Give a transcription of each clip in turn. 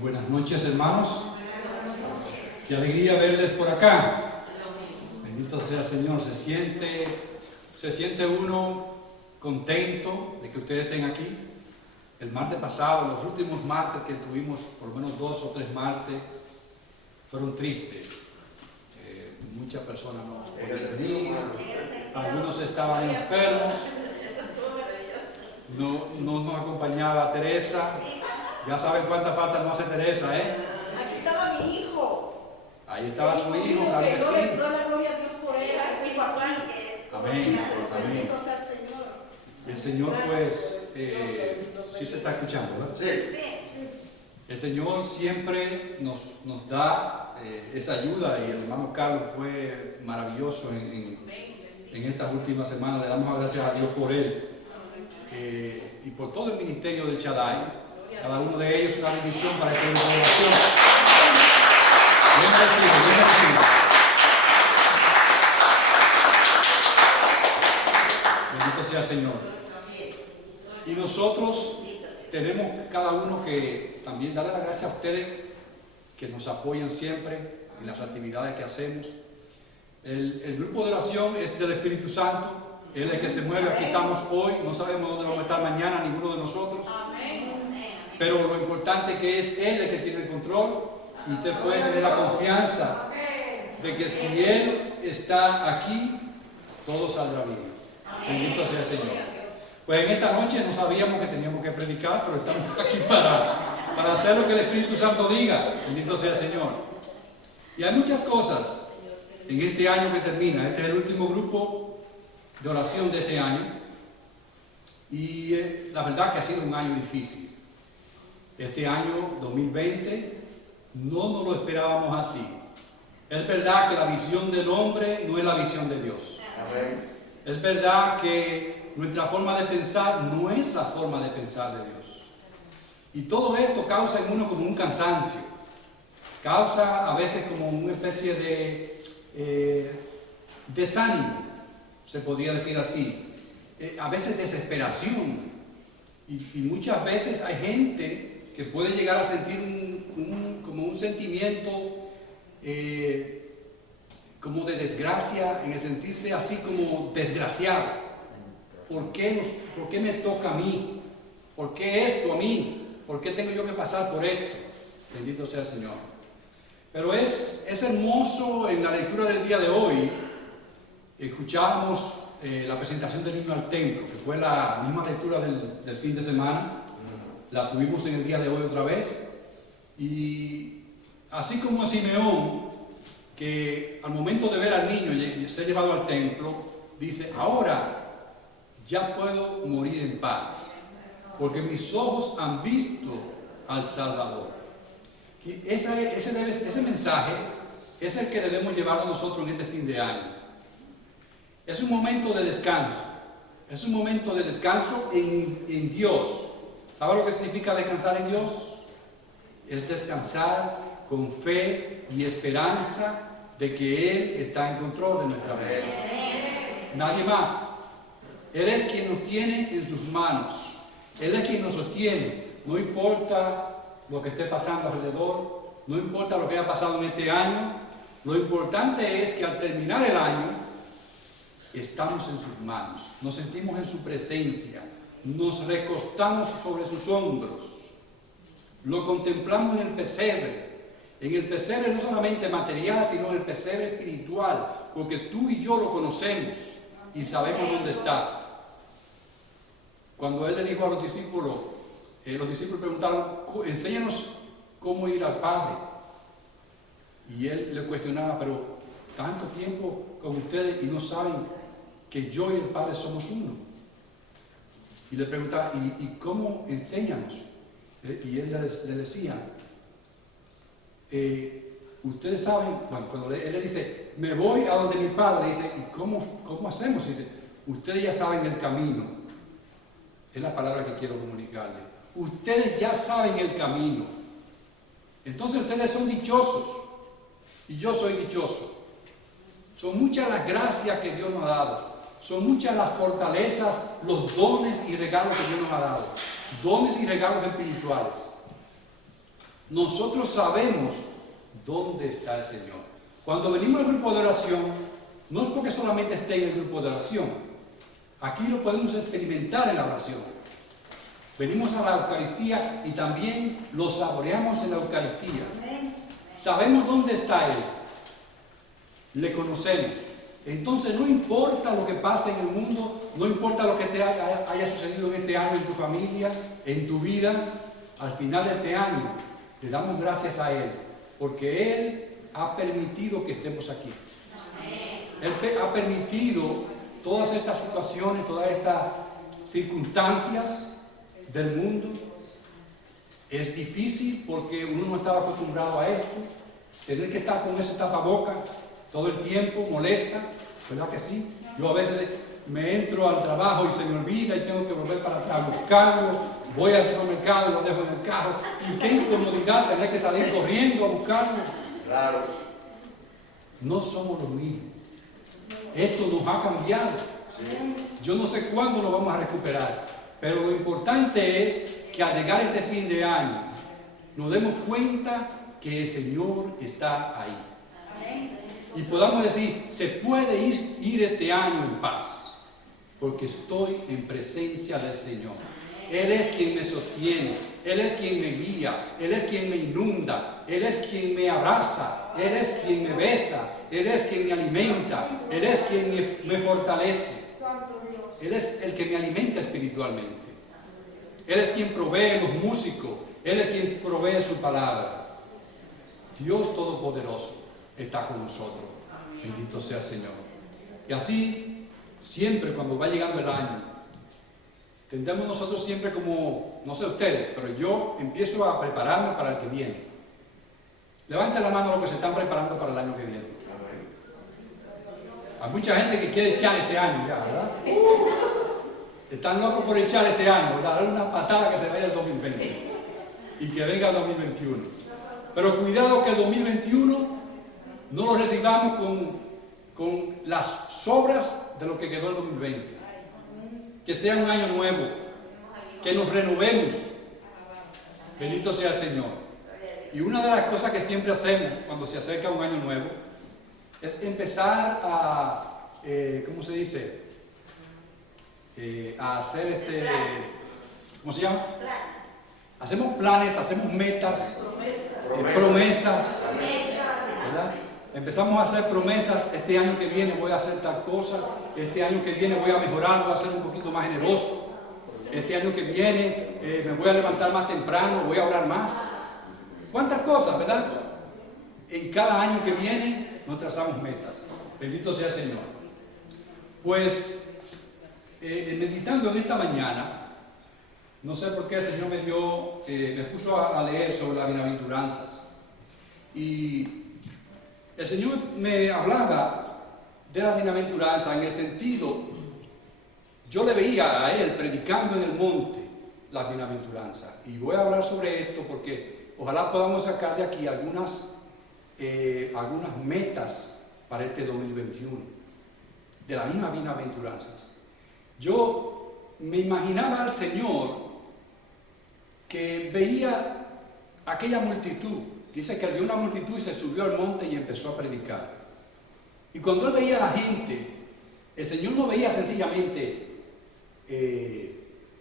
Buenas noches, hermanos. Qué alegría verles por acá. Bendito sea el Señor. Se siente uno contento de que ustedes estén aquí. El martes pasado, los últimos martes que tuvimos, por lo menos 2 o 3 martes, fueron tristes. Muchas personas no podían venir. Algunos estaban enfermos. No nos acompañaba Teresa. Ya saben cuánta falta nos hace Teresa, ¿eh? Aquí estaba mi hijo. Ahí estaba su hijo, claro que sí. Doy la gloria a Dios por él, es mi papá. Amén, amén. Bendito sea el Señor. El Señor, pues, sí se está escuchando, ¿verdad? Sí. El Señor siempre nos da esa ayuda y el hermano Carlos fue maravilloso en estas últimas semanas. Le damos gracias a Dios por él y por todo el ministerio del Shaddai. Cada uno de ellos una bendición para esta congregación. Bien recibido, bien recibido. Bendito sea el Señor. Y nosotros tenemos cada uno que también darle las gracias a ustedes que nos apoyan siempre en las actividades que hacemos. El grupo de oración es del Espíritu Santo. Él es el que se mueve. Aquí estamos hoy. No sabemos dónde vamos a estar mañana, ninguno de nosotros. Pero lo importante que es Él el que tiene el control. Y usted puede tener la confianza de que si Él está aquí, todo saldrá bien. Bendito sea el Señor. Pues en esta noche no sabíamos que teníamos que predicar, pero estamos aquí para hacer lo que el Espíritu Santo diga. Bendito sea el Señor. Y hay muchas cosas en este año que termina. Este es el último grupo de oración de este año. Y la verdad que ha sido un año difícil. Este año 2020 no nos lo esperábamos así. Es verdad que la visión del hombre no es la visión de Dios. Amén. Es verdad que nuestra forma de pensar no es la forma de pensar de Dios. Y todo esto causa en uno como un cansancio. Causa a veces como una especie de desánimo, se podría decir así. A veces desesperación. Y muchas veces hay gente que puede llegar a sentir como un sentimiento como de desgracia, en el sentirse así como desgraciado. ¿Por qué me toca a mí? ¿Por qué esto a mí? ¿Por qué tengo yo que pasar por esto? Bendito sea el Señor. Pero es hermoso en la lectura del día de hoy. Escuchábamos la presentación del himno al templo, que fue la misma lectura del fin de semana. La tuvimos en el día de hoy otra vez. Y así como Simeón, que al momento de ver al niño ser llevado al templo, dice: ahora ya puedo morir en paz, porque mis ojos han visto al Salvador. Y ese mensaje es el que debemos llevar a nosotros en este fin de año. Es un momento de descanso. Es un momento de descanso en Dios. ¿Sabe lo que significa descansar en Dios? Es descansar con fe y esperanza de que Él está en control de nuestra vida. Nadie más. Él es quien nos tiene en sus manos. Él es quien nos sostiene. No importa lo que esté pasando alrededor, no importa lo que haya pasado en este año. Lo importante es que al terminar el año, estamos en sus manos. Nos sentimos en su presencia. Nos recostamos sobre sus hombros. Lo contemplamos en el pesebre. En el pesebre no solamente material, sino en el pesebre espiritual, porque tú y yo lo conocemos y sabemos dónde está. Cuando Él le dijo a los discípulos preguntaron: enséñanos cómo ir al Padre. Y Él le cuestionaba: pero tanto tiempo con ustedes y no saben que yo y el Padre somos uno. Y le preguntaba: ¿y cómo enséñanos? Y Él le decía: ustedes saben, cuando Él le dice: me voy a donde mi Padre, dice: ¿y cómo hacemos? Dice: ustedes ya saben el camino. Es la palabra que quiero comunicarle. Ustedes ya saben el camino. Entonces ustedes son dichosos. Y yo soy dichoso. Son muchas las gracias que Dios nos ha dado. Son muchas las fortalezas, los dones y regalos que Dios nos ha dado. Dones y regalos espirituales. nosotros sabemos dónde está el Señor. Cuando venimos al grupo de oración, no es porque solamente esté en el grupo de oración. Aquí lo podemos experimentar en la oración. Venimos a la Eucaristía y también lo saboreamos en la Eucaristía. Sabemos dónde está Él. Le conocemos. Entonces no importa lo que pase en el mundo, no importa lo que te haya sucedido en este año en tu familia, en tu vida, al final de este año le damos gracias a Él, porque Él ha permitido que estemos aquí. Él ha permitido todas estas situaciones, todas estas circunstancias del mundo. Es difícil porque uno no estaba acostumbrado a esto, tener que estar con ese tapaboca todo el tiempo molesta, ¿verdad que sí? Yo a veces me entro al trabajo y se me olvida y tengo que volver para atrás a buscarlo, voy al supermercado y lo dejo en el carro, y qué incomodidad tener que salir corriendo a buscarlo. Claro. No somos los mismos. Esto nos ha cambiado. Yo no sé cuándo nos vamos a recuperar, pero lo importante es que al llegar este fin de año nos demos cuenta que el Señor está ahí. Y podamos decir, se puede ir este año en paz, porque estoy en presencia del Señor. Él es quien me sostiene, Él es quien me guía, Él es quien me inunda, Él es quien me abraza, Él es quien me besa, Él es quien me alimenta, Él es quien me fortalece. Él es el que me alimenta espiritualmente. Él es quien provee los músicos, Él es quien provee su palabra. Dios Todopoderoso está con nosotros. Bendito sea el Señor. Y así, siempre cuando va llegando el año, tendemos nosotros siempre como, no sé ustedes, pero yo empiezo a prepararme para el que viene. Levanten la mano los que se están preparando para el año que viene. Hay mucha gente que quiere echar este año ya, ¿verdad? Están locos por echar este año, ¿verdad? Darle una patada que se vaya el 2020 y que venga el 2021. Pero cuidado que el 2021 no lo recibamos con las sobras de lo que quedó el 2020. Que sea un año nuevo, que nos renovemos. Bendito sea el Señor. Y una de las cosas que siempre hacemos cuando se acerca un año nuevo es empezar a, ¿cómo se dice? A hacer ¿cómo se llama? Hacemos planes, hacemos metas, promesas, ¿verdad? Empezamos a hacer promesas. Este año que viene voy a hacer tal cosa, este año que viene voy a mejorar, voy a ser un poquito más generoso, este año que viene me voy a levantar más temprano, voy a orar más. ¿Cuántas cosas, verdad? En cada año que viene nos trazamos metas. Bendito sea el Señor. Pues meditando en esta mañana, no sé por qué el Señor me puso a leer sobre las bienaventuranzas. Y el Señor me hablaba de la bienaventuranza en el sentido, yo le veía a Él predicando en el monte las bienaventuranzas. Y voy a hablar sobre esto porque ojalá podamos sacar de aquí algunas metas para este 2021, de las mismas bienaventuranzas. Yo me imaginaba al Señor que veía aquella multitud. Dice que vio una multitud y se subió al monte y empezó a predicar. Y cuando él veía a la gente, el Señor no veía sencillamente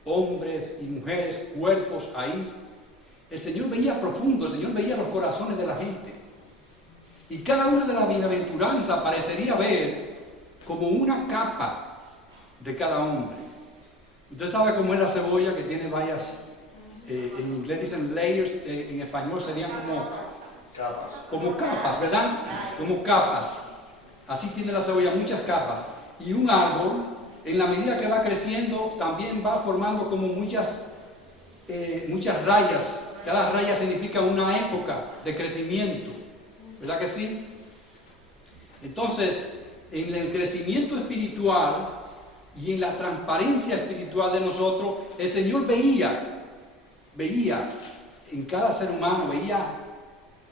hombres y mujeres, cuerpos ahí. El Señor veía profundo, el Señor veía los corazones de la gente. Y cada una de las bienaventuranzas parecería ver como una capa de cada hombre. Usted sabe cómo es la cebolla, que tiene varias, en inglés dicen layers, en español serían como capas, ¿verdad? Como capas. Así tiene la cebolla, muchas capas. Y un árbol, en la medida que va creciendo, también va formando como muchas rayas. Cada raya significa una época de crecimiento, ¿verdad que sí? Entonces, en el crecimiento espiritual y en la transparencia espiritual de nosotros, el Señor veía en cada ser humano, veía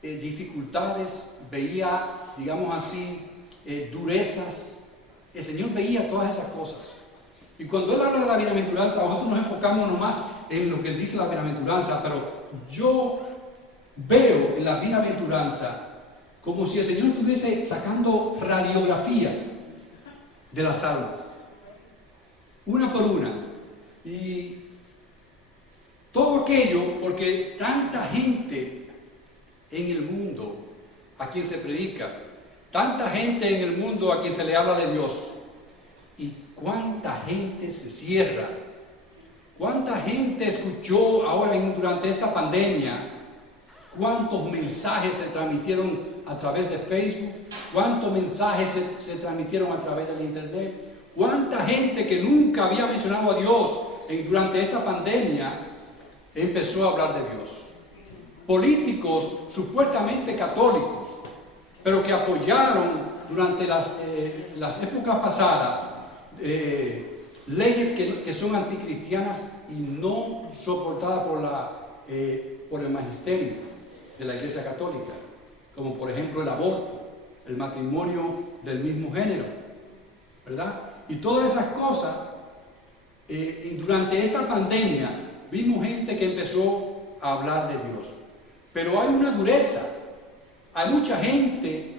dificultades, veía, digamos así, durezas. El Señor veía todas esas cosas. Y cuando Él habla de la bienaventuranza, nosotros nos enfocamos nomás en lo que Él dice la bienaventuranza, pero yo veo en la bienaventuranza como si el Señor estuviese sacando radiografías de las almas, una por una. Y todo aquello porque tanta gente en el mundo a quien se predica, tanta gente en el mundo a quien se le habla de Dios, y cuánta gente se cierra, cuánta gente escuchó ahora durante esta pandemia, cuántos mensajes se transmitieron a través de Facebook, cuántos mensajes se transmitieron a través del internet, cuánta gente que nunca había mencionado a Dios durante esta pandemia empezó a hablar de Dios. Políticos supuestamente católicos, pero que apoyaron durante las épocas pasadas leyes que son anticristianas y no soportadas por el magisterio de la Iglesia Católica, como por ejemplo el aborto, el matrimonio del mismo género, ¿verdad? Y todas esas cosas, durante esta pandemia vimos gente que empezó a hablar de Dios. Pero hay una dureza, hay mucha gente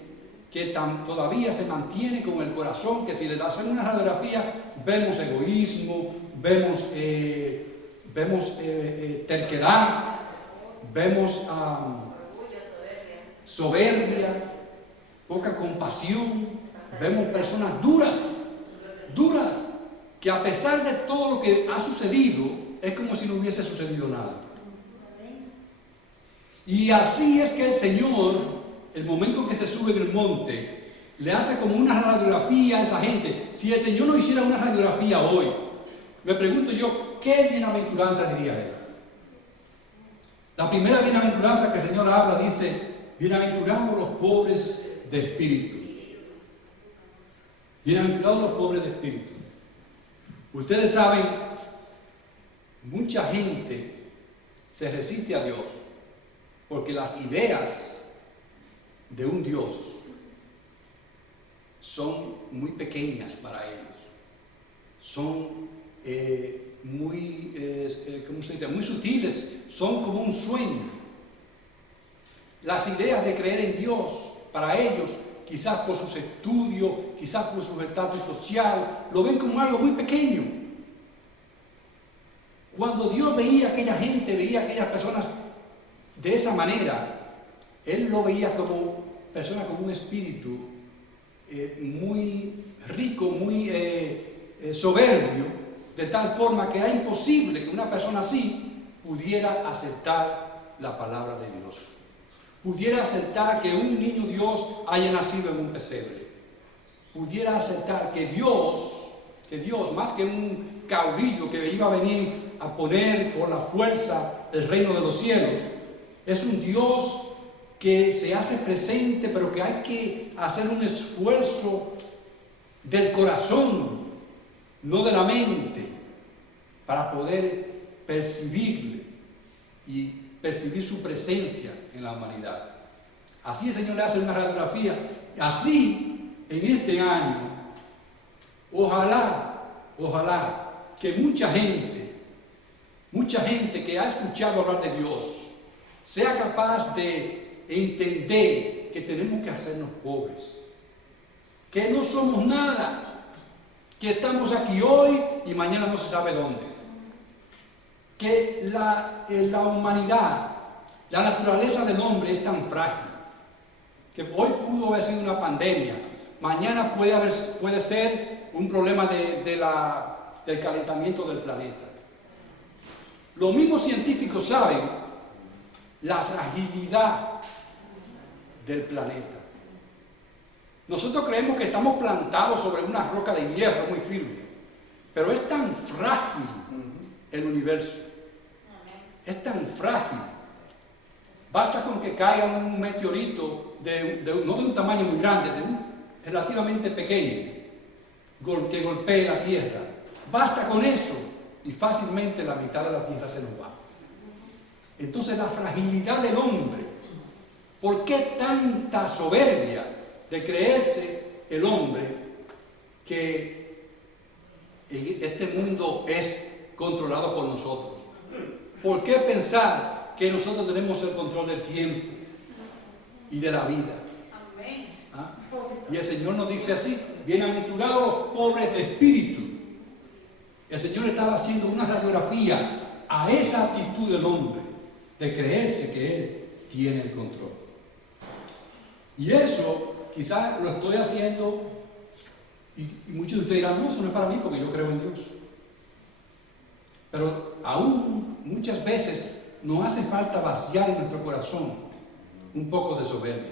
que todavía se mantiene con el corazón, que si le hacen una radiografía, vemos egoísmo, vemos terquedad, vemos soberbia, poca compasión, vemos personas duras, que a pesar de todo lo que ha sucedido, es como si no hubiese sucedido nada. Y así es que el Señor, el momento que se sube del monte, le hace como una radiografía a esa gente. Si el Señor no hiciera una radiografía hoy, me pregunto yo, ¿qué bienaventuranza diría Él? La primera bienaventuranza que el Señor habla dice, bienaventurados los pobres de espíritu. Bienaventurados los pobres de espíritu. Ustedes saben, mucha gente se resiste a Dios porque las ideas de un Dios son muy pequeñas para ellos, son muy sutiles, son como un sueño. Las ideas de creer en Dios, para ellos, quizás por sus estudios, quizás por su estatus social, lo ven como algo muy pequeño. Cuando Dios veía a aquella gente, veía a aquellas personas de esa manera, Él lo veía como personas con un espíritu muy rico, muy soberbio, de tal forma que era imposible que una persona así pudiera aceptar la palabra de Dios, pudiera aceptar que un niño Dios haya nacido en un pesebre, pudiera aceptar que Dios, más que un caudillo que iba a venir a poner por la fuerza el reino de los cielos, es un Dios que se hace presente, pero que hay que hacer un esfuerzo del corazón, no de la mente, para poder percibirle y percibir su presencia en la humanidad. Así el Señor le hace una radiografía. Así, en este año, ojalá que mucha gente que ha escuchado hablar de Dios, sea capaz de entender que tenemos que hacernos pobres, que no somos nada, que estamos aquí hoy y mañana no se sabe dónde, que la humanidad, la naturaleza del hombre es tan frágil, que hoy pudo haber sido una pandemia, mañana puede ser un problema del calentamiento del planeta. Los mismos científicos saben la fragilidad del planeta. Nosotros creemos que estamos plantados sobre una roca de hierro muy firme, pero es tan frágil el universo, es tan frágil. Basta con que caiga un meteorito no de un tamaño muy grande, de un relativamente pequeño, que golpee la Tierra. Basta con eso y fácilmente la mitad de la Tierra se nos va. Entonces la fragilidad del hombre, ¿por qué tanta soberbia de creerse el hombre que este mundo es controlado por nosotros? ¿Por qué pensar que nosotros tenemos el control del tiempo y de la vida. Amén. ¿Ah? Y el Señor nos dice así: bienaventurados los pobres de espíritu. El Señor estaba haciendo una radiografía a esa actitud del hombre de creerse que Él tiene el control. Y eso quizás lo estoy haciendo y muchos de ustedes dirán: no, eso no es para mí porque yo creo en Dios. Pero aún muchas veces nos hace falta vaciar en nuestro corazón un poco de soberbia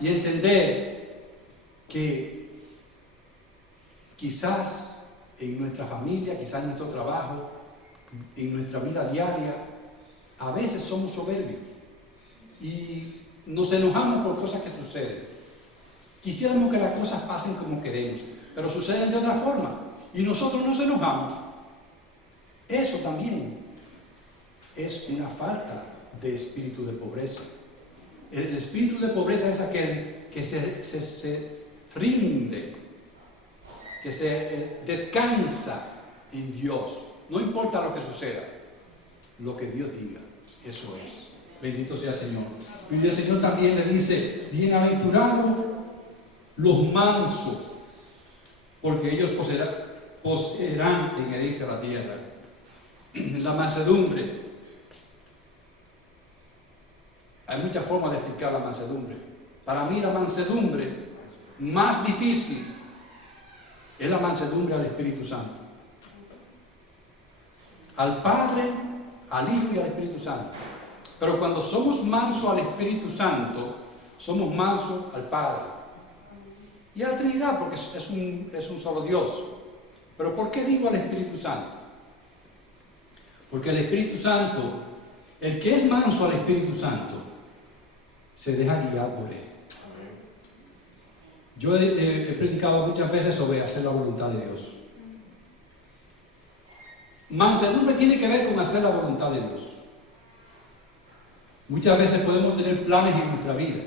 y entender que quizás en nuestra familia, quizás en nuestro trabajo, en nuestra vida diaria, a veces somos soberbios y nos enojamos por cosas que suceden. Quisiéramos que las cosas pasen como queremos, pero suceden de otra forma y nosotros nos enojamos. Eso también es una falta de espíritu de pobreza. El espíritu de pobreza es aquel que se rinde, que se descansa en Dios. No importa lo que suceda, lo que Dios diga, eso es. Bendito sea el Señor. Y el Señor también le dice: bienaventurados los mansos, porque ellos poseerán en herencia la tierra. La mansedumbre. Hay muchas formas de explicar la mansedumbre. Para mí la mansedumbre más difícil es la mansedumbre al Espíritu Santo. Al Padre, al Hijo y al Espíritu Santo. Pero cuando somos mansos al Espíritu Santo, somos mansos al Padre. Y a la Trinidad, porque es un solo Dios. Pero ¿por qué digo al Espíritu Santo? Porque el Espíritu Santo, el que es manso al Espíritu Santo, se deja guiar por Él. Yo he predicado muchas veces sobre hacer la voluntad de Dios. Mansedumbre tiene que ver con hacer la voluntad de Dios. Muchas veces podemos tener planes en nuestra vida.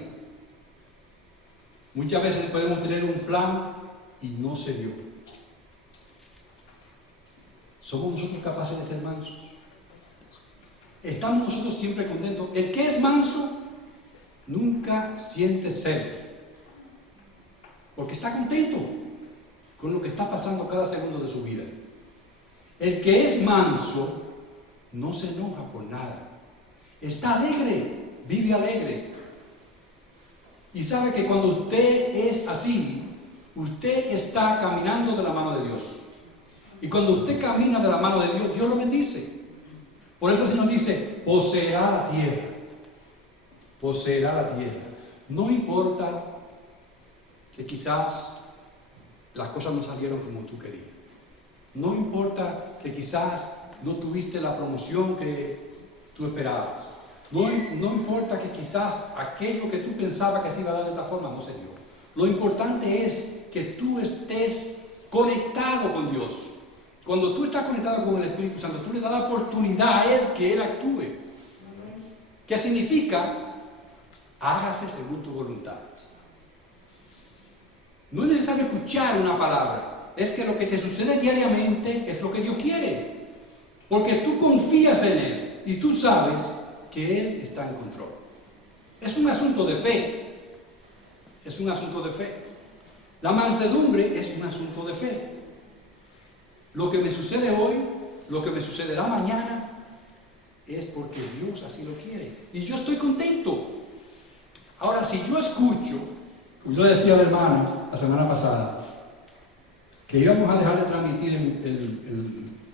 Muchas veces podemos tener un plan y no se dio. ¿Somos nosotros capaces de ser mansos? ¿Estamos nosotros siempre contentos? El que es manso nunca siente celos, porque está contento con lo que está pasando cada segundo de su vida. El que es manso no se enoja por nada, está alegre, vive alegre, y sabe que cuando usted es así, usted está caminando de la mano de Dios. Y cuando usted camina de la mano de Dios, Dios lo bendice. Por eso se nos dice: poseerá la tierra. Poseerá la tierra. No importa que quizás las cosas no salieron como tú querías. No importa que quizás no tuviste la promoción que tú esperabas. No importa que quizás aquello que tú pensabas que se iba a dar de esta forma no se dio. Lo importante es que tú estés conectado con Dios. Cuando tú estás conectado con el Espíritu Santo, tú le das la oportunidad a Él que Él actúe. ¿Qué significa? Hágase según tu voluntad. No es necesario escuchar una palabra, es que lo que te sucede diariamente es lo que Dios quiere, porque tú confías en Él y tú sabes que Él está en control. Es un asunto de fe, es un asunto de fe. La mansedumbre es un asunto de fe. Lo que me sucede hoy, lo que me sucederá mañana, es porque Dios así lo quiere y yo estoy contento. Ahora, si yo escucho, como yo le decía al hermano la semana pasada, que íbamos a dejar de transmitir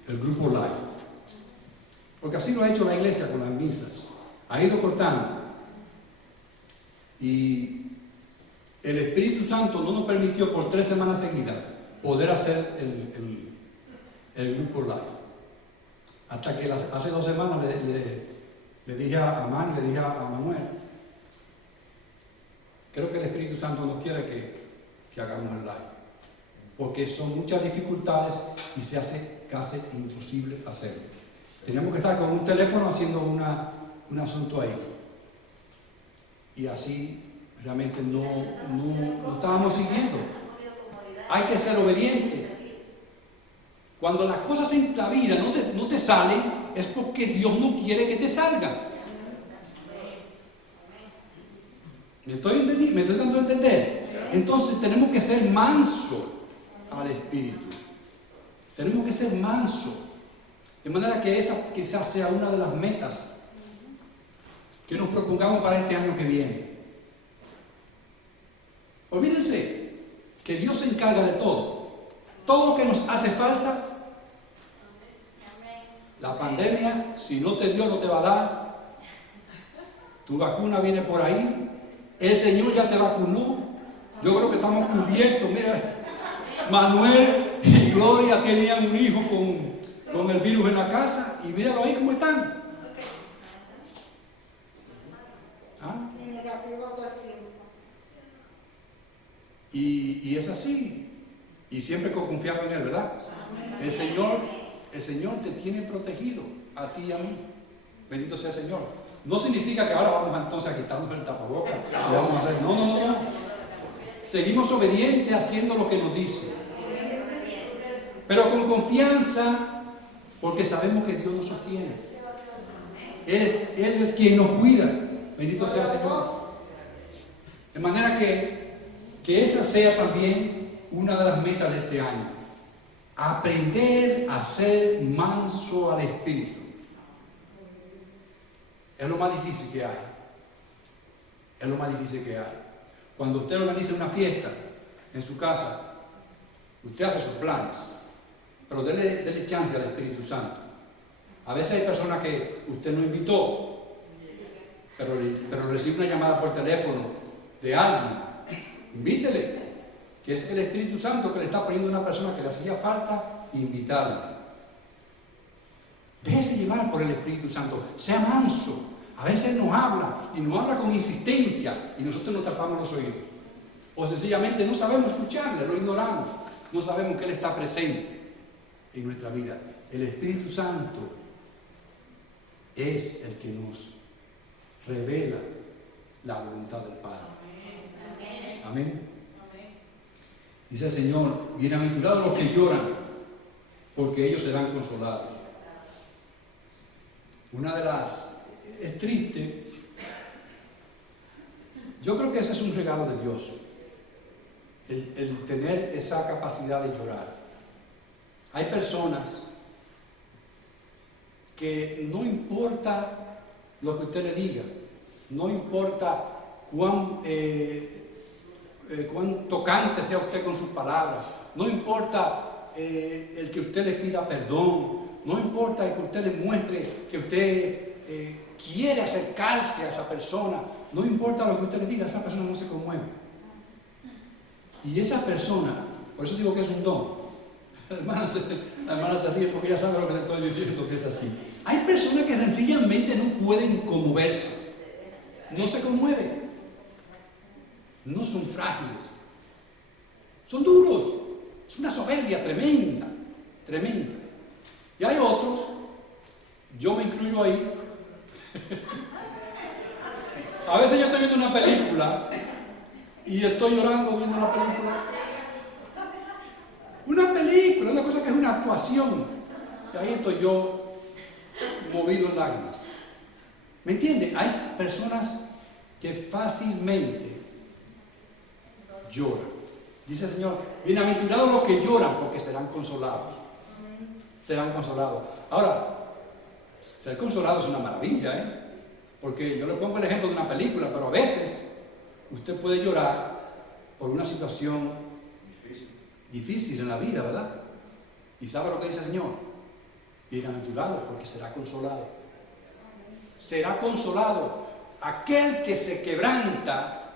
el grupo live, porque así lo ha hecho la iglesia con las misas, ha ido cortando, y el Espíritu Santo no nos permitió por 3 semanas seguidas poder hacer el grupo live, hasta que hace 2 semanas le dije a Amán, le dije a Manuel: creo que el Espíritu Santo no quiere que hagamos el live, porque son muchas dificultades y se hace casi imposible hacerlo. Teníamos que estar con un teléfono haciendo un asunto ahí, y así realmente no estábamos siguiendo. Hay que ser obediente. Cuando las cosas en la vida no te salen, es porque Dios no quiere que te salgan. ¿Me estoy dando a entender? Entonces tenemos que ser mansos al Espíritu. Tenemos que ser mansos. De manera que esa quizás sea una de las metas que nos propongamos para este año que viene. Olvídense que Dios se encarga de todo. Todo lo que nos hace falta. La pandemia, si no te dio, no te va a dar. Tu vacuna viene por ahí. El Señor ya te vacunó. Yo creo que estamos cubiertos. Mira, Manuel y Gloria tenían un hijo con el virus en la casa. Y míralo ahí cómo están. ¿Ah? Y es así. Y siempre confiando en Él, ¿verdad? El Señor te tiene protegido, a ti y a mí. Bendito sea el Señor. No significa que ahora vamos entonces a quitarnos el tapabocas. No. Seguimos obedientes haciendo lo que nos dice. Pero con confianza, porque sabemos que Dios nos sostiene. Él es quien nos cuida. Bendito sea el Señor. De manera que esa sea también una de las metas de este año. Aprender a ser manso al Espíritu. Es lo más difícil que hay. Es lo más difícil que hay. Cuando usted organiza una fiesta en su casa, usted hace sus planes, pero dele chance al Espíritu Santo. A veces hay personas que usted no invitó, pero recibe una llamada por teléfono de alguien. Invítele, que es el Espíritu Santo que le está poniendo a una persona que le hacía falta invitarle. Déjese llevar por el Espíritu Santo, sea manso. A veces nos habla y nos habla con insistencia y nosotros nos tapamos los oídos. O sencillamente no sabemos escucharle, lo ignoramos. No sabemos que Él está presente en nuestra vida. El Espíritu Santo es el que nos revela la voluntad del Padre. Amén. Dice el Señor, bienaventurados los que lloran, porque ellos serán consolados. Es triste. Yo creo que ese es un regalo de Dios, el tener esa capacidad de llorar. Hay personas que no importa lo que usted le diga, no importa cuán tocante sea usted con sus palabras, no importa el que usted le pida perdón, no importa el que usted le muestre que usted quiere acercarse a esa persona, no importa lo que usted le diga, esa persona no se conmueve. Y esa persona, por eso digo que es un don. La hermana se ríe porque ella sabe lo que le estoy diciendo, que es así. Hay personas que sencillamente no pueden conmoverse, no se conmueven. No son frágiles, son duros. Es una soberbia tremenda, tremenda. Y hay otros, yo me incluyo ahí. A veces yo estoy viendo una película y estoy llorando viendo la película. Una cosa que es una actuación. Y ahí estoy yo movido en lágrimas. ¿Me entiende? Hay personas que fácilmente lloran. Dice el Señor, bienaventurados los que lloran, porque serán consolados. Serán consolados. Ahora, ser consolado es una maravilla, porque yo le pongo el ejemplo de una película, pero a veces usted puede llorar por una situación difícil en la vida, ¿verdad? ¿Y sabe lo que dice el Señor? Bienaventurado, porque será consolado. Será consolado aquel que se quebranta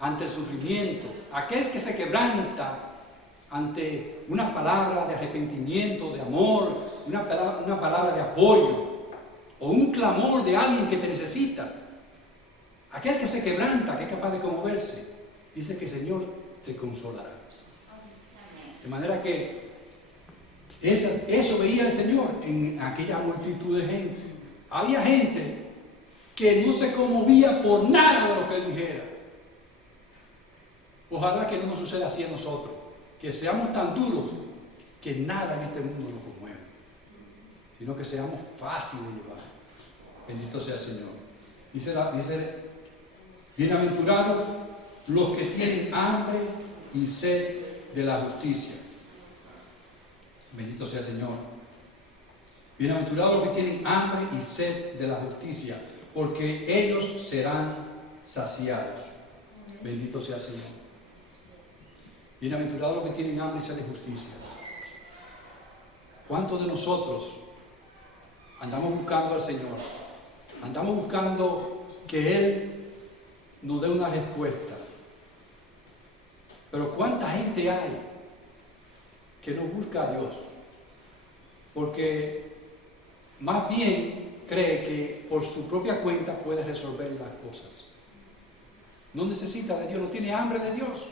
ante el sufrimiento, aquel que se quebranta ante una palabra de arrepentimiento, de amor, una palabra de apoyo, o un clamor de alguien que te necesita. Aquel que se quebranta, que es capaz de conmoverse, dice que el Señor te consolará. De manera que eso veía el Señor en aquella multitud de gente. Había gente que no se conmovía por nada de lo que Él dijera. Ojalá que no nos suceda así a nosotros, que seamos tan duros que nada en este mundo nos conmueva, sino que seamos fáciles de llevar. Bendito sea el Señor. Dice Bienaventurados los que tienen hambre y sed de la justicia. Bendito sea el Señor. Bienaventurados los que tienen hambre y sed de la justicia, porque ellos serán saciados. Bendito sea el Señor. Bienaventurados los que tienen hambre y sed de justicia. ¿Cuántos de nosotros andamos buscando al Señor? Andamos buscando que Él nos dé una respuesta. Pero ¿cuánta gente hay que no busca a Dios? Porque más bien cree que por su propia cuenta puede resolver las cosas. No necesita de Dios, no tiene hambre de Dios.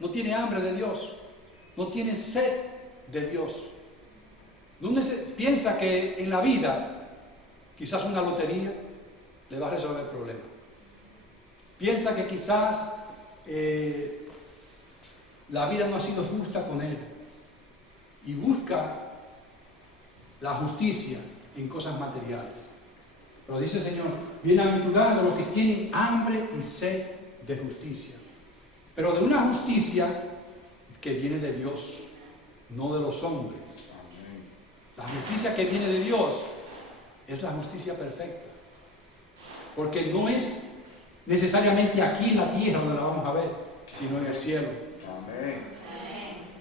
No tiene hambre de Dios. No tiene sed de Dios. Piensa que en la vida, quizás una lotería le va a resolver el problema. Piensa que quizás la vida no ha sido justa con él. Y busca la justicia en cosas materiales. Pero dice el Señor, bienaventurados los que tienen hambre y sed de justicia. Pero de una justicia que viene de Dios, no de los hombres. La justicia que viene de Dios es la justicia perfecta. Porque no es necesariamente aquí en la tierra donde la vamos a ver, sino en el cielo.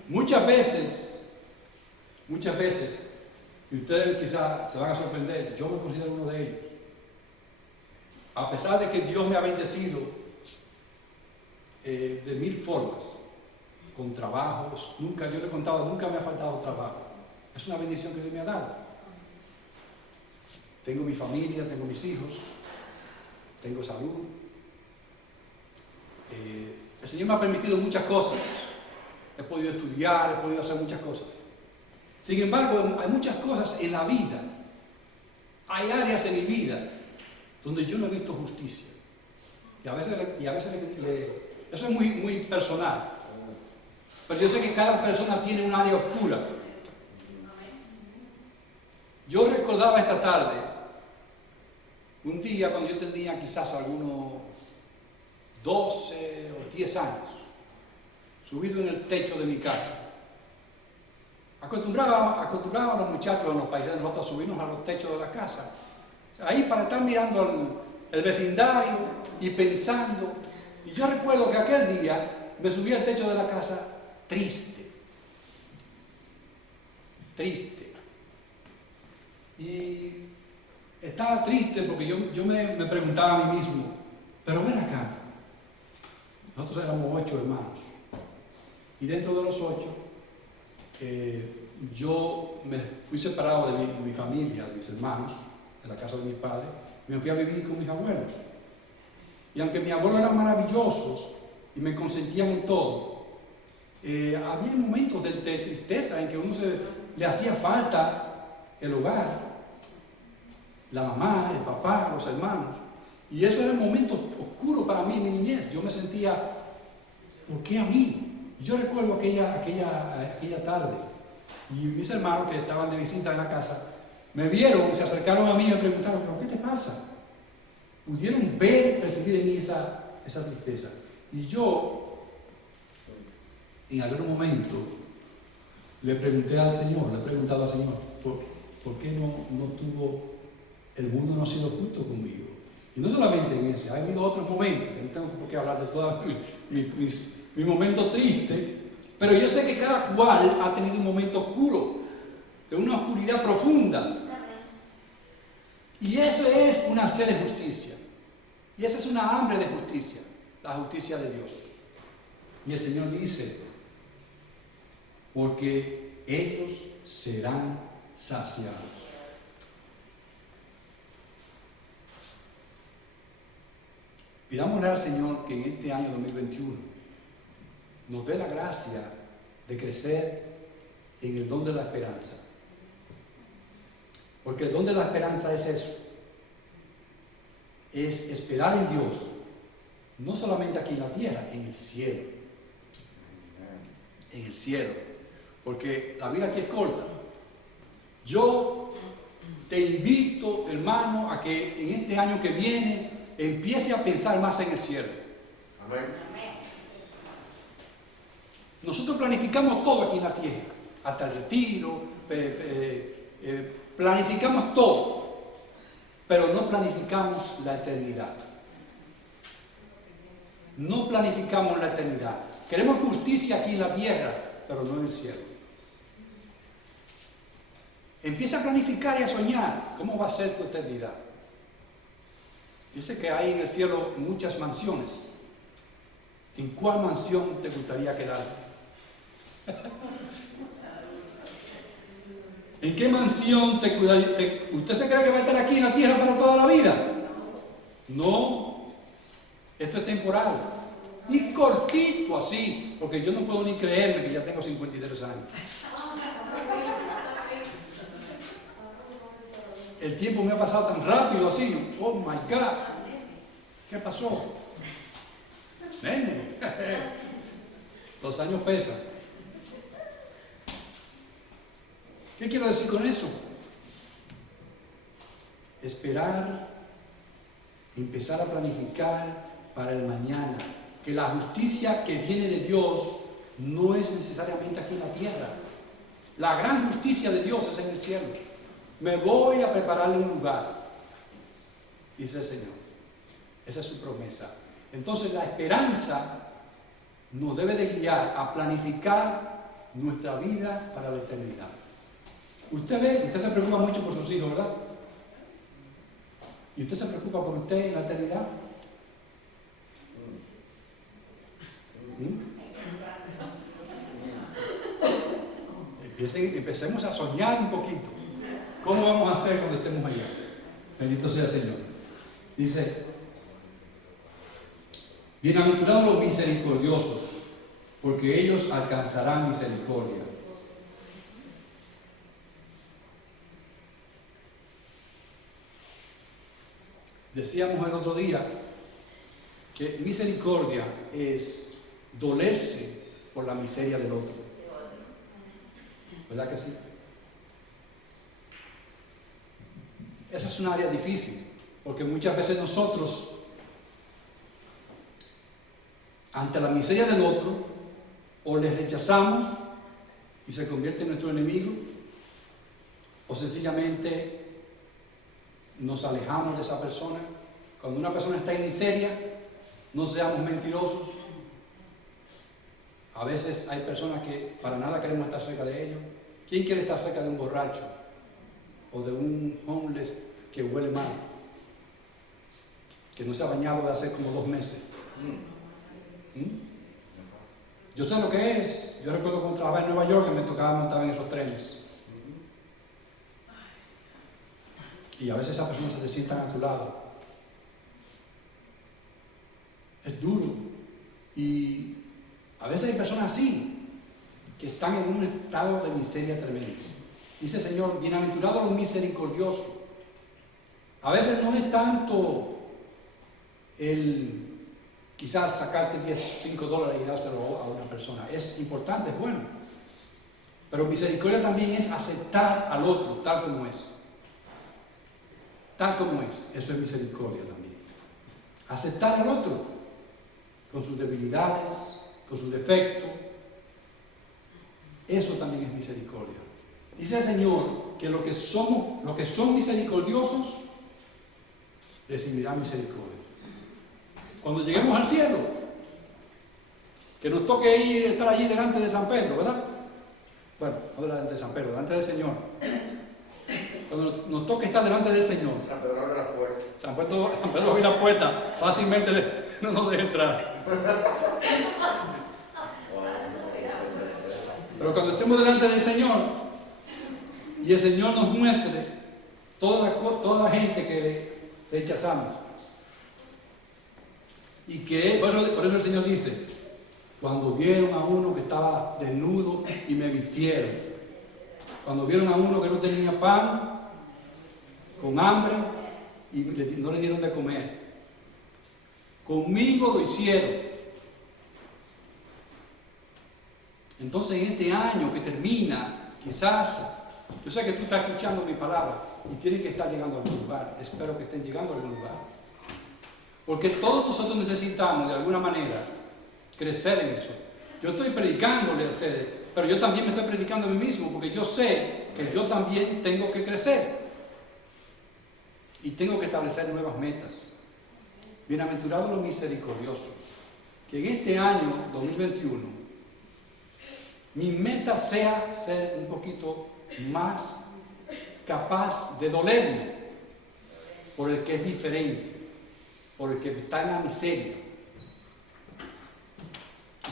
Muchas veces, y ustedes quizás se van a sorprender, yo me considero uno de ellos. A pesar de que Dios me ha bendecido de mil formas, con trabajos, nunca, yo le he contado, nunca me ha faltado trabajo. Es una bendición que Dios me ha dado. Tengo mi familia, tengo mis hijos, tengo salud. El Señor me ha permitido muchas cosas. He podido estudiar, he podido hacer muchas cosas. Sin embargo, hay muchas cosas en la vida, hay áreas en mi vida donde yo no he visto justicia. Y a veces eso es muy personal. Pero yo sé que cada persona tiene un área oscura. Yo recordaba esta tarde, un día cuando yo tenía quizás algunos 12 o 10 años, subido en el techo de mi casa. Acostumbraban a los muchachos en los países de nosotros a subirnos a los techos de la casa, ahí para estar mirando el vecindario y pensando. Y yo recuerdo que aquel día me subí al techo de la casa triste. Y estaba triste porque yo me preguntaba a mí mismo, pero ven acá, nosotros éramos 8 hermanos. Y dentro de los 8, yo me fui separado de mi familia, de mis hermanos, de la casa de mis padres, y me fui a vivir con mis abuelos. Y aunque mis abuelos eran maravillosos y me consentían en todo, había momentos de tristeza en que uno le hacía falta el hogar, la mamá, el papá, los hermanos. Y eso era un momento oscuro para mí en mi niñez. Yo me sentía, ¿por qué a mí? Yo recuerdo aquella tarde, y mis hermanos que estaban de visita en la casa, me vieron y se acercaron a mí y me preguntaron, ¿pero qué te pasa? Pudieron percibir en mí esa tristeza. Y yo, en algún momento, le pregunté al Señor, le he preguntado al Señor, ¿por qué el mundo no ha sido justo conmigo? Y no solamente en ese, ha habido otros momentos, no tengo por qué hablar de todos mis momentos tristes, pero yo sé que cada cual ha tenido un momento oscuro, de una oscuridad profunda. Y eso es una sed de justicia. Y esa es una hambre de justicia, la justicia de Dios. Y el Señor dice, porque ellos serán saciados. Pidámosle al Señor que en este año 2021 nos dé la gracia de crecer en el don de la esperanza. Porque el don de la esperanza es eso. Es esperar en Dios, no solamente aquí en la tierra, en el cielo. En el cielo. Porque la vida aquí es corta. Yo te invito, hermano, a que en este año que viene empiece a pensar más en el cielo. Amén. Nosotros planificamos todo aquí en la tierra, hasta el retiro, planificamos todo, pero no planificamos la eternidad. No planificamos la eternidad. Queremos justicia aquí en la tierra, pero no en el cielo. Empieza a planificar y a soñar cómo va a ser tu eternidad. Dice que hay en el cielo muchas mansiones. ¿En cuál mansión te gustaría quedar? ¿En qué mansión te cuidaría? ¿Usted se cree que va a estar aquí en la tierra para toda la vida? No. Esto es temporal. Y cortito así, porque yo no puedo ni creerme que ya tengo 53 años. El tiempo me ha pasado tan rápido así. Oh my God. ¿Qué pasó? Nene. Los años pesan. ¿Qué quiero decir con eso? Esperar, empezar a planificar para el mañana. Que la justicia que viene de Dios no es necesariamente aquí en la tierra. La gran justicia de Dios es en el cielo. Me voy a prepararle un lugar, dice el Señor. Esa es su promesa. Entonces la esperanza nos debe de guiar a planificar nuestra vida para la eternidad. Usted se preocupa mucho por sus hijos, ¿verdad? ¿Y usted se preocupa por usted en la eternidad? Empecemos a soñar un poquito. ¿Cómo vamos a hacer cuando estemos allá? Bendito sea el Señor. Dice, bienaventurados los misericordiosos, porque ellos alcanzarán misericordia. Decíamos el otro día que misericordia es dolerse por la miseria del otro. ¿Verdad que sí? Esa es un área difícil, porque muchas veces nosotros, ante la miseria del otro, o le rechazamos y se convierte en nuestro enemigo, o sencillamente nos alejamos de esa persona. Cuando una persona está en miseria, no seamos mentirosos. A veces hay personas que para nada queremos estar cerca de ellos. ¿Quién quiere estar cerca de un borracho? O de un homeless que huele mal, que no se ha bañado de hace como 2 meses. Yo sé lo que es. Yo recuerdo cuando trabajaba en Nueva York que me tocaba montar en esos trenes. Y a veces esas personas se te sientan a tu lado. Es duro. Y a veces hay personas así, que están en un estado de miseria tremenda. Dice el Señor, bienaventurados los misericordiosos. A veces no es tanto el quizás sacarte $5 y dárselo a una persona. Es importante, es bueno. Pero misericordia también es aceptar al otro tal como es. Tal como es. Eso es misericordia también. Aceptar al otro con sus debilidades, con sus defectos. Eso también es misericordia. Dice el Señor que los que son misericordiosos recibirán misericordia. Cuando lleguemos al cielo, que nos toque estar allí delante de San Pedro, ¿verdad? Bueno, no delante de San Pedro, delante del Señor. Cuando nos toque estar delante del Señor, San Pedro abre la puerta. San Pedro abre la puerta, fácilmente no nos deja entrar. Pero cuando estemos delante del Señor y el Señor nos muestre toda la gente que rechazamos, y que, por eso el Señor dice, cuando vieron a uno que estaba desnudo y me vistieron, cuando vieron a uno que no tenía pan, con hambre y no le dieron de comer, conmigo lo hicieron. Entonces en este año que termina, quizás, yo sé que tú estás escuchando mi palabra y tienes que estar llegando a algún lugar, espero que estén llegando a algún lugar. Porque todos nosotros necesitamos de alguna manera crecer en eso. Yo estoy predicándole a ustedes, pero yo también me estoy predicando a mí mismo, porque yo sé que yo también tengo que crecer. Y tengo que establecer nuevas metas. Bienaventurados los misericordiosos. Que en este año 2021 mi meta sea ser un poquito más capaz de dolerme por el que es diferente, por el que está en la miseria,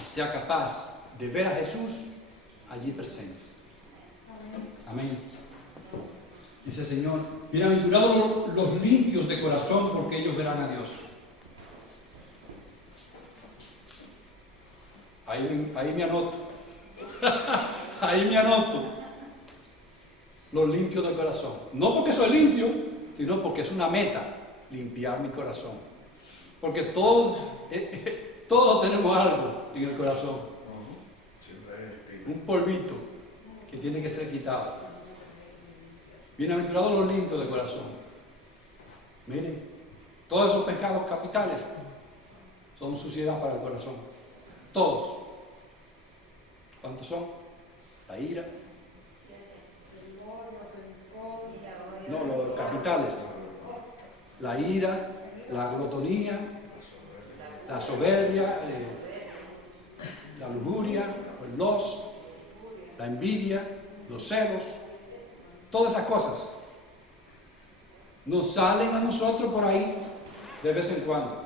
y sea capaz de ver a Jesús allí presente. Amén. Dice el Señor, bienaventurados los limpios de corazón, porque ellos verán a Dios. Ahí me anoto. Ahí me anoto. Los limpios de corazón. No porque soy limpio, sino porque es una meta, limpiar mi corazón. Porque todos tenemos algo en el corazón. Un polvito que tiene que ser quitado. Bienaventurados los limpios de corazón. Miren, todos esos pecados capitales son suciedad para el corazón. Todos. ¿Cuántos son? La ira. No, los capitales. La ira, la glotonía, la soberbia, la lujuria, el los, la envidia, los celos, todas esas cosas nos salen a nosotros por ahí de vez en cuando.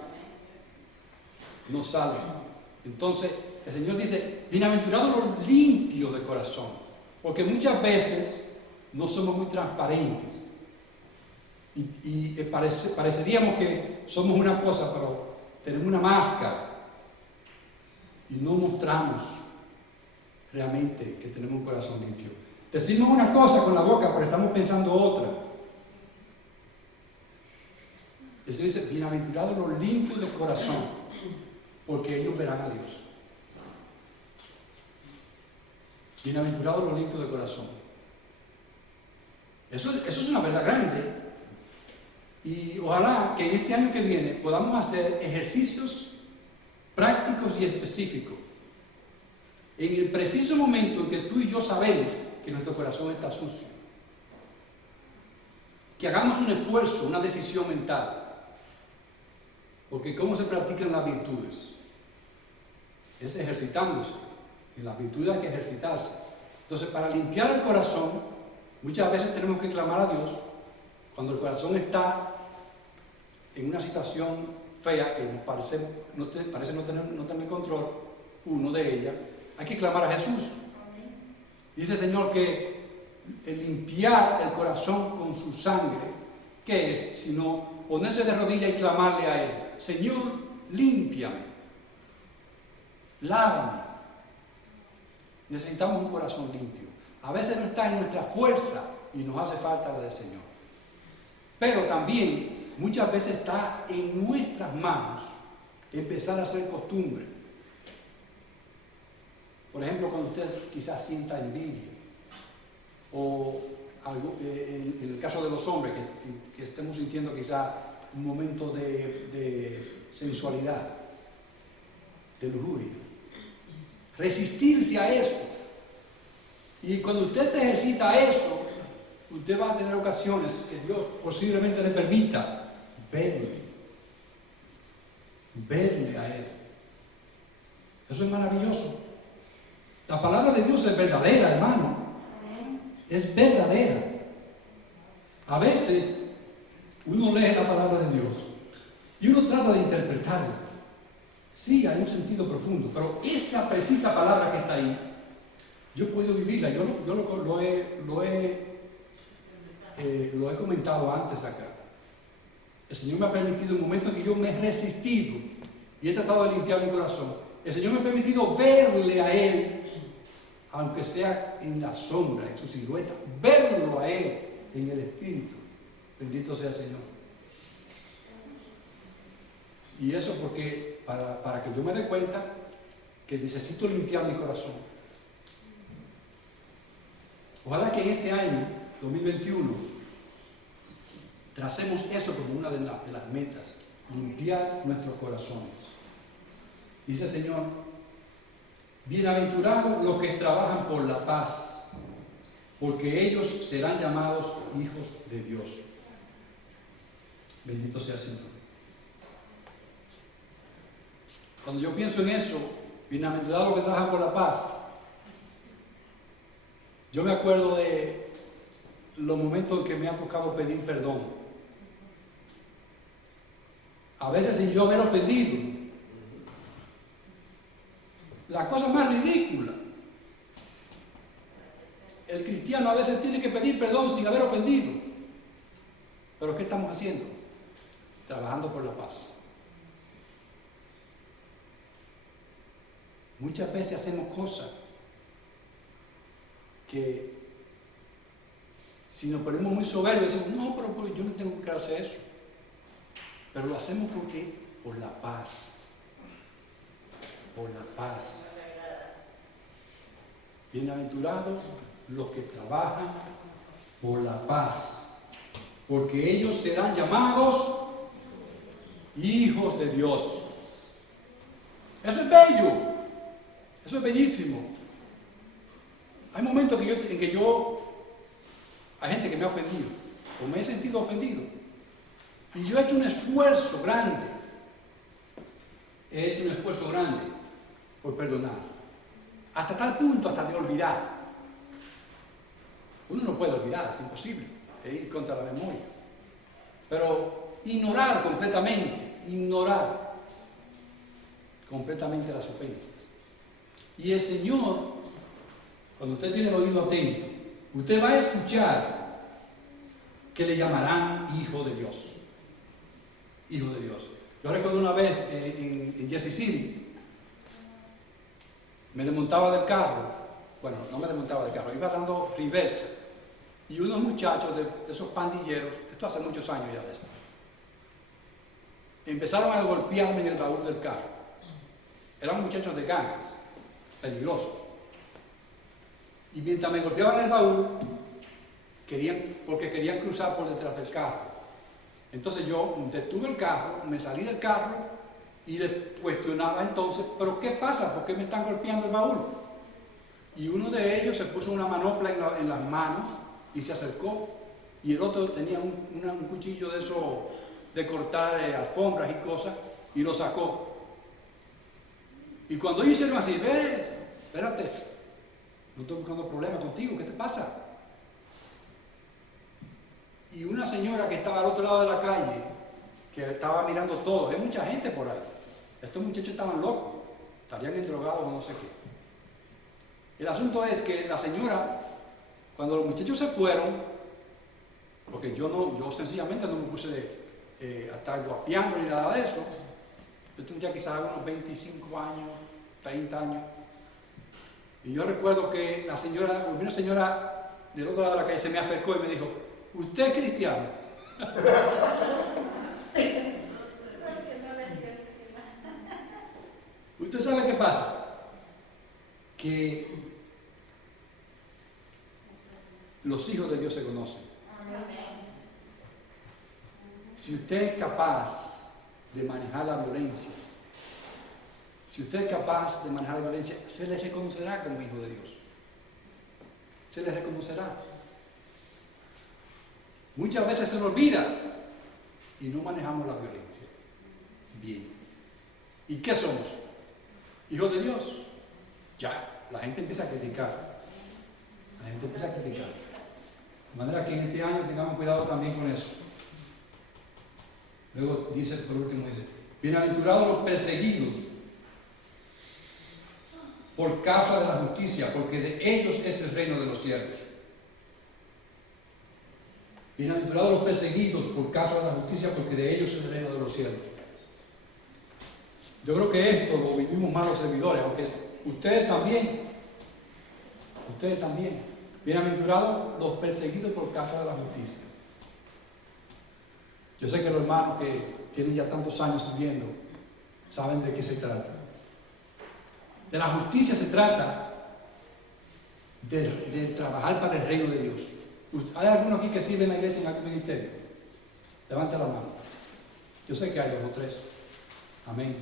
Nos salen. Entonces, el Señor dice, bienaventurados los limpios de corazón, porque muchas veces no somos muy transparentes y pareceríamos que somos una cosa, pero tenemos una máscara y no mostramos realmente que tenemos un corazón limpio. Decimos una cosa con la boca, pero estamos pensando otra. El Señor dice, bienaventurados los limpios de corazón, porque ellos verán a Dios. Bienaventurados los limpios de corazón. Eso es una verdad grande. Y ojalá que en este año que viene podamos hacer ejercicios prácticos y específicos. En el preciso momento en que tú y yo sabemos que nuestro corazón está sucio. Que hagamos un esfuerzo, una decisión mental. Porque ¿cómo se practican las virtudes? Es ejercitándose. En las virtudes hay que ejercitarse. Entonces, para limpiar el corazón, muchas veces tenemos que clamar a Dios cuando el corazón está en una situación fea que nos parece no tener control, uno de ellas. Hay que clamar a Jesús. Dice el Señor que el limpiar el corazón con su sangre, ¿qué es? Sino ponerse de rodillas y clamarle a Él. Señor, límpiame, lávame. Necesitamos un corazón limpio. A veces no está en nuestra fuerza y nos hace falta la del Señor. Pero también muchas veces está en nuestras manos empezar a hacer costumbre. Por ejemplo, cuando usted quizás sienta envidia, o algo, en el caso de los hombres, que estemos sintiendo quizás un momento de sensualidad, de lujuria. Resistirse a eso. Y cuando usted se ejercita a eso, usted va a tener ocasiones que Dios posiblemente le permita verle a Él. Eso es maravilloso. La palabra de Dios es verdadera, hermano. Es verdadera. A veces uno lee la palabra de Dios y uno trata de interpretarla. Sí, hay un sentido profundo, pero esa precisa palabra que está ahí, yo puedo vivirla. Yo lo he comentado antes acá. El Señor me ha permitido un momento en que yo me he resistido y he tratado de limpiar mi corazón. El Señor me ha permitido verle a Él, aunque sea en la sombra, en su silueta, verlo a Él en el Espíritu. Bendito sea el Señor. Y eso porque para que yo me dé cuenta que necesito limpiar mi corazón. Ojalá que en este año 2021 tracemos eso como una de las metas. limpiar nuestros corazones. Dice el Señor, bienaventurados los que trabajan por la paz, porque ellos serán llamados hijos de Dios. Bendito sea el Señor. Cuando yo pienso en eso, bienaventurados los que trabajan por la paz, yo me acuerdo de los momentos en que me ha tocado pedir perdón. A veces sin yo haber ofendido. La cosa más ridícula. El cristiano a veces tiene que pedir perdón sin haber ofendido. Pero ¿qué estamos haciendo? Trabajando por la paz. Muchas veces hacemos cosas que si nos ponemos muy soberbios decimos, no, pero yo no tengo que hacer eso. Pero lo hacemos porque por la paz. Por la paz. Bienaventurados los que trabajan por la paz, porque ellos serán llamados hijos de Dios. Eso es bello, eso es bellísimo. Hay momentos en que hay gente que me ha ofendido, o me he sentido ofendido, y yo he hecho un esfuerzo grande, por perdonar, hasta tal punto, hasta de olvidar. Uno no puede olvidar, es imposible, es ir contra la memoria. Pero ignorar completamente las ofensas. Y el Señor, cuando usted tiene el oído atento, usted va a escuchar que le llamarán hijo de Dios. Hijo de Dios. Yo recuerdo una vez en Jersey City, me desmontaba del carro, bueno, no me desmontaba del carro, iba dando reversa, y unos muchachos de esos pandilleros, esto hace muchos años ya de eso, empezaron a golpearme en el baúl del carro. Eran muchachos de gangs, peligrosos. Y mientras me golpeaban el baúl, porque querían cruzar por detrás del carro. Entonces yo detuve el carro, me salí del carro y le cuestionaba entonces, ¿pero qué pasa? ¿Por qué me están golpeando el baúl? Y uno de ellos se puso una manopla en las manos y se acercó, y el otro tenía un cuchillo de eso, de cortar alfombras y cosas, y lo sacó. Y cuando ellos hicieron así, espérate, no estoy buscando problemas contigo, ¿qué te pasa? Y una señora que estaba al otro lado de la calle, que estaba mirando todo, hay mucha gente por ahí, estos muchachos estaban locos, estarían endrogados o no sé qué. El asunto es que la señora, cuando los muchachos se fueron, porque yo sencillamente no me puse a estar guapeando ni nada de eso, yo tendría quizás unos 25 años, 30 años, y yo recuerdo que una señora del otro lado de la calle se me acercó y me dijo, ¿usted es cristiano? ¿Usted sabe qué pasa? Que los hijos de Dios se conocen. Si usted es capaz de manejar la violencia, se le reconocerá como hijo de Dios. Se le reconocerá. Muchas veces se nos olvida y no manejamos la violencia. Bien. ¿Y qué somos? Hijos de Dios. Ya, la gente empieza a criticar. De manera que en este año tengamos cuidado también con eso. Luego dice, por último, bienaventurados los perseguidos por causa de la justicia, porque de ellos es el reino de los cielos. Bienaventurados los perseguidos por causa de la justicia, porque de ellos es el reino de los cielos. Yo creo que esto lo vivimos más los servidores, aunque ustedes también. Bienaventurados los perseguidos por causa de la justicia. Yo sé que los hermanos que tienen ya tantos años sirviendo saben de qué se trata. De la justicia se trata de trabajar para el reino de Dios. ¿Hay alguno aquí que sirve en la iglesia en algún ministerio? Levanta la mano. Yo sé que hay 2 o 3. Amén.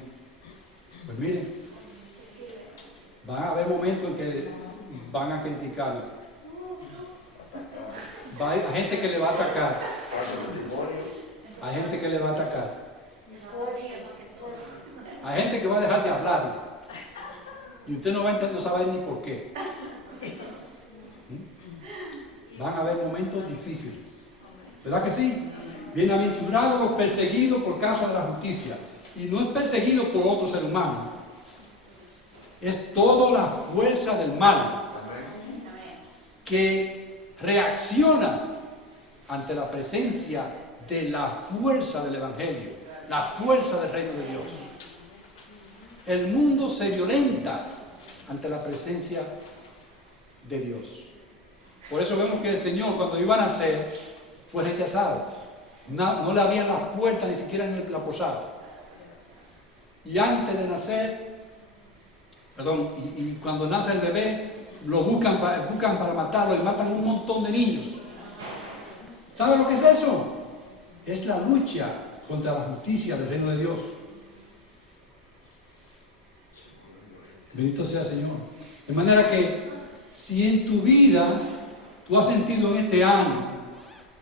Pues miren, van a haber momentos en que van a criticarlo. Hay gente que le va a atacar. Falso testimonio. Hay gente que le va a atacar. Hay gente que va a dejar de hablarle. Y usted no va a no saber ni por qué. Van a haber momentos difíciles. ¿Verdad que sí? Bienaventurados los perseguidos por causa de la justicia. Y no es perseguido por otro ser humano. Es toda la fuerza del mal que reacciona ante la presencia de la fuerza del Evangelio, la fuerza del reino de Dios. El mundo se violenta ante la presencia de Dios. Por eso vemos que el Señor, cuando iba a nacer, fue rechazado. No le abrían las puertas ni siquiera en la posada. Y antes de nacer, y cuando nace el bebé, lo buscan para matarlo y matan un montón de niños. ¿Sabe lo que es eso? Es la lucha contra la justicia del reino de Dios. Bendito sea el Señor. De manera que si en tu vida tú has sentido en este año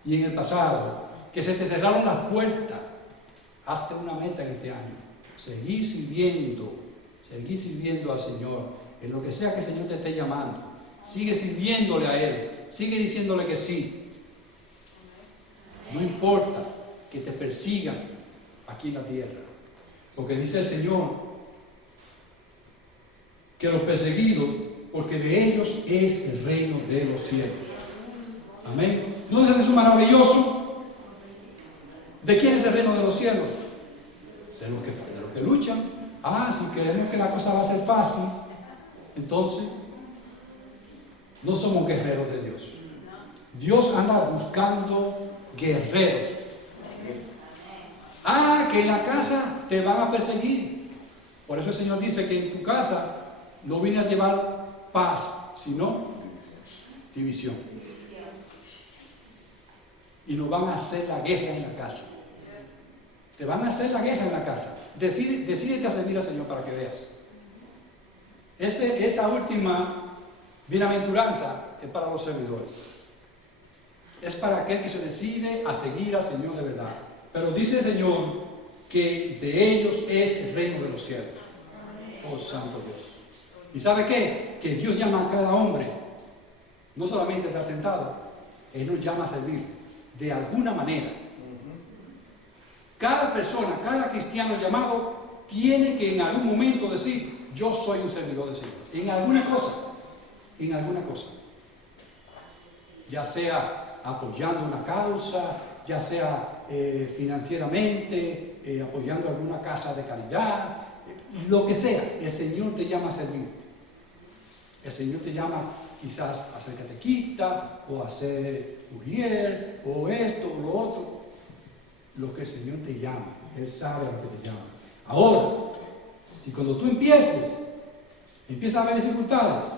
y en el pasado que se te cerraron las puertas, hazte una meta en este año. Seguir sirviendo al Señor en lo que sea que el Señor te esté llamando. Sigue sirviéndole a Él. Sigue diciéndole que sí. No importa que te persigan aquí en la tierra. Porque dice el Señor que los perseguidos, porque de ellos es el reino de los cielos. Amén. ¿No es eso maravilloso? ¿De quién es el reino de los cielos? De los que luchan. Si creemos que la cosa va a ser fácil, entonces no somos guerreros de Dios. Dios anda buscando guerreros. Que en la casa te van a perseguir. Por eso el Señor dice que en tu casa no viene a llevar paz, sino división. Y nos van a hacer la guerra en la casa. Te van a hacer la guerra en la casa. Decídete a servir al Señor para que veas. Esa última bienaventuranza es para los servidores. Es para aquel que se decide a seguir al Señor de verdad. Pero dice el Señor que de ellos es el reino de los cielos. Oh santo Dios. ¿Y sabe qué? Que Dios llama a cada hombre, no solamente a estar sentado, Él nos llama a servir de alguna manera. Cada persona, cada cristiano llamado, tiene que en algún momento decir, yo soy un servidor del Señor. En alguna cosa. Ya sea apoyando una causa, ya sea financieramente, apoyando alguna casa de caridad, lo que sea, el Señor te llama a servir. El Señor te llama quizás a ser catequista, o a ser uriel, o esto, o lo otro. Lo que el Señor te llama, Él sabe lo que te llama. Ahora, si cuando tú empiezas a ver dificultades,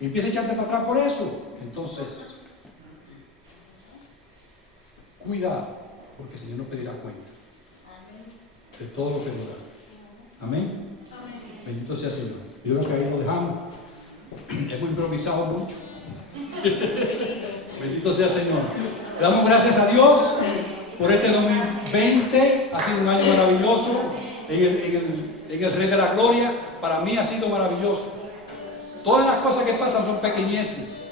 y empiezas a echarte para atrás por eso, entonces, cuidado, porque el Señor nos pedirá cuenta de todo lo que nos da. Amén. Bendito sea el Señor. Yo creo que ahí lo dejamos. Hemos improvisado mucho. Bendito sea el Señor. Le damos gracias a Dios por este 2020. Ha sido un año maravilloso en el Rey de la Gloria. Para mí ha sido maravilloso. Todas las cosas que pasan son pequeñeces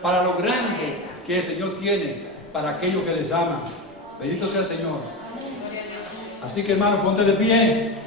para lo grande que el Señor tiene para aquellos que les aman. Bendito sea el Señor. Así que hermano, ponte de pie.